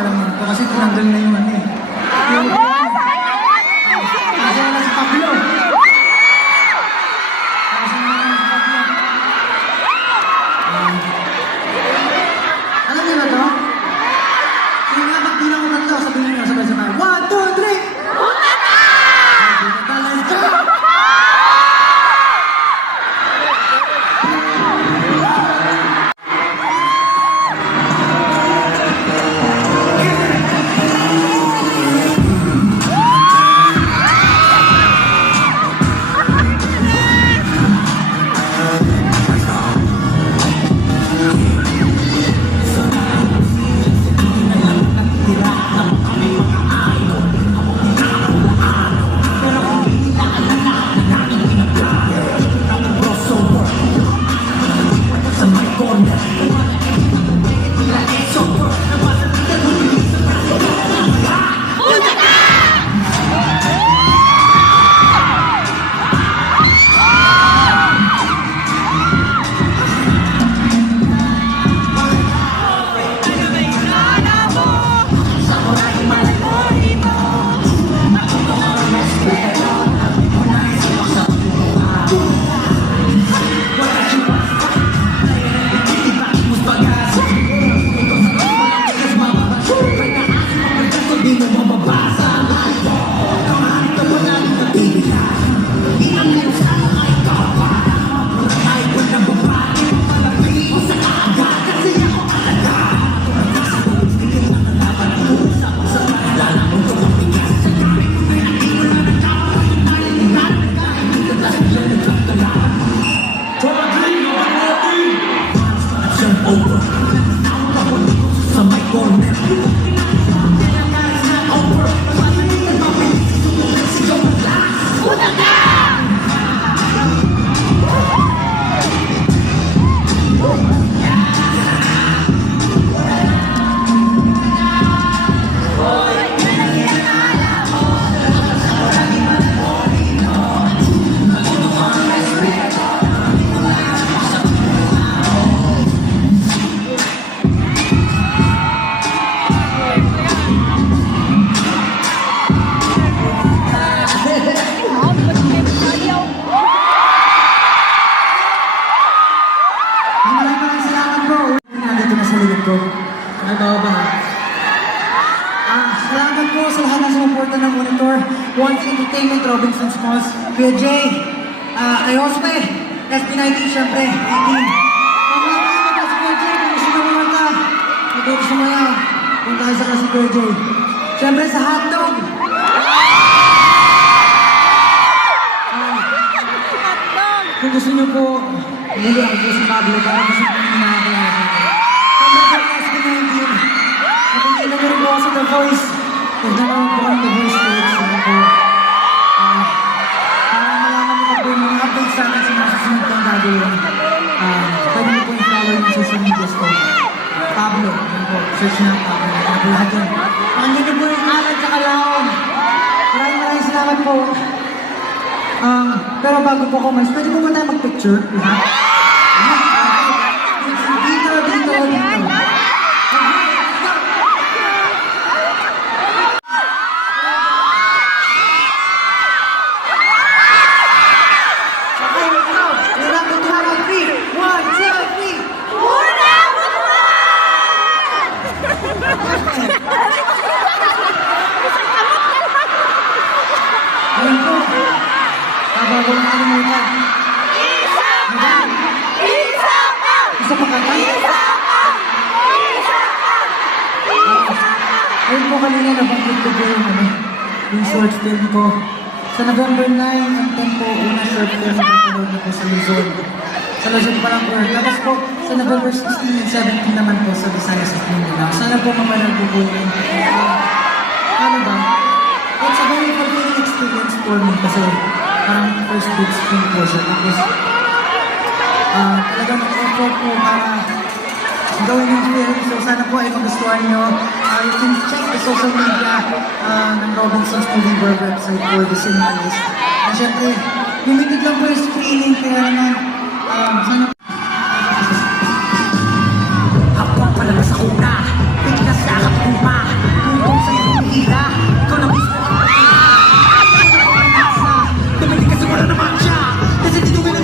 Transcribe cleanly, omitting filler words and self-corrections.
alam mo ito kasi tinanggal na yung ano eh. Kasi wala si Pablo. Alam niyo ba ito? Sige nga, pag bilang ko tatlo, sabihin niyo, sabay-sabay. 1, 2, 3! Let's go! Salamat po sa lahat ng sumuporta ng Monitor, Once Entertainment, Robinsons Malls, Kuya Jay, Ayospe, SB19, syempre, 18. Pagkakalaman ka si Kuya Jay, kung gusto na kumanta, kung gusto mo na, kung tayo sa kasi Kuya Jay. Syempre sa hotdog. Kung gusto nyo po, hindi ako po si Pablo, para gusto nyo nakakaya. Syempre po SB19, nakikita nyo rin po sa The Voice. Huwag na naman po ang The Voice lyrics na po. Para malaman nyo po yung mga updates sa akin sa mga susunod kong gagawin. Pwede nyo po yung follow yung social media ko. Pablo, yun po, search na Pablo. Ano po lahat yun. Pakinggan nyo po yung Alan sa Kalaon. Maraming salamat po. Pero bago po kumalis, pwede po ba tayo mag-picture? Dito. Ayan po. Bago na kalimutan. Isa pa kanta? Ayun po kanina nabanggit ko po yung short film ko. Sa November 9 ang tempo, una short film na pinapanood na po sa Luzon. Sa Luzon pa lang po. Tapos po, sa November 16 and 17 naman po sa Visayas at Mindanao. Sana po mapanood po po yun. Ano ba? It's a very fulfilling experience for me kasi parang first big screen po siya. Tapos, talagang effort po para gawin yung film. So, sana po ay magustuhan nyo. You can check the social media ng Robinsons Movie World website for the cinema list. And syempre, limited lang po yung screening. Kaya naman, sana Habang pala sa una, bigla sa akat kuma. kasi wala naman siya. Kasi di ko